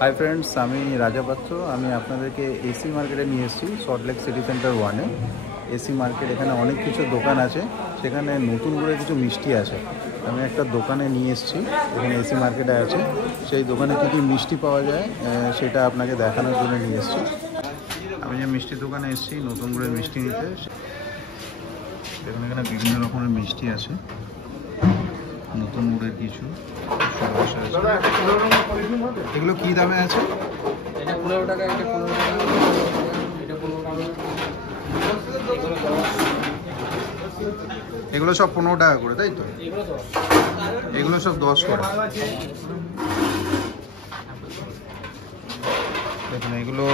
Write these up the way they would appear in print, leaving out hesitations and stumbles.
Hi friends, আমি রাজা পাত্র। আমি আপনাদেরকে এসি মার্কেটে নিয়ে এসেছি, সল্টলেক সিটি সেন্টার 1-এ। এসি মার্কেট, এখানে অনেক কিছু দোকান আছে, সেখানে নতুন করে কিছু মিষ্টি আছে। আমি একটা দোকানে নিয়ে এসেছি, এখানে এসি মার্কেটে আছে। সেই দোকানে কী কী মিষ্টি পাওয়া যায় সেটা আপনাকে দেখানোর জন্য নিয়ে এসেছি। আমি যে মিষ্টির দোকানে এসেছি নতুন করে মিষ্টি নিতে, দেখুন এখানে বিভিন্ন রকমের মিষ্টি আছে, নতুন গুড়ের কিছু। এগুলো কি দামে আছে? এটা 15 টাকা, এটা 15 টাকা, এটা 15 টাকা, এগুলো সব 15 টাকা করে, তাই তো? এগুলো সব 10 করে। দেখুন এগুলো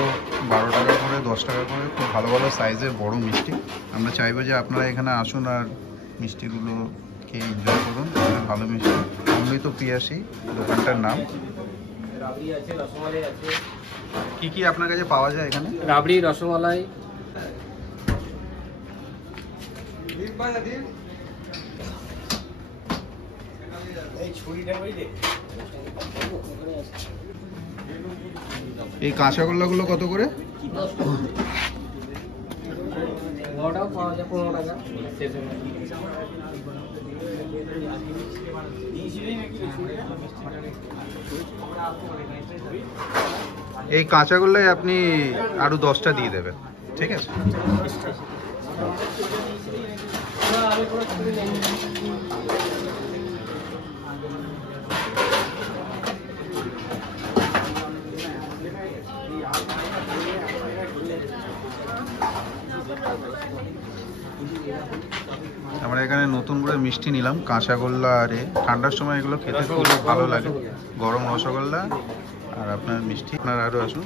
12 টাকা করে, 10 টাকা করে, খুব ভালো ভালো সাইজের বড় মিষ্টি। আমরা চাইবো যে আপনারা এখানে আসুন আর মিষ্টিগুলো খেয়ে এনজয় করুন। ভালো মিষ্টি, অমৃত পিয়াসী দোকানটার নাম। কি কি আপনার কাছে পাওয়া যায় এখানে? রাবড়ি, রসমালাই, এই কাঁচাগোল্লাগুলো কত করে? বড়টাও পাওয়া যায় 15 টাকা। এই কাঁচাগোল্লাই আপনি আরো 10টা দিয়ে দেবেন, ঠিক আছে? আমরা এখানে নতুন করে মিষ্টি নিলাম, কাঁচাগোল্লা। আর ঠান্ডার সময় এগুলো খেতে খুব ভালো লাগে, গরম রসগোল্লা আর আপনার মিষ্টি। আপনারা আরও আসুন।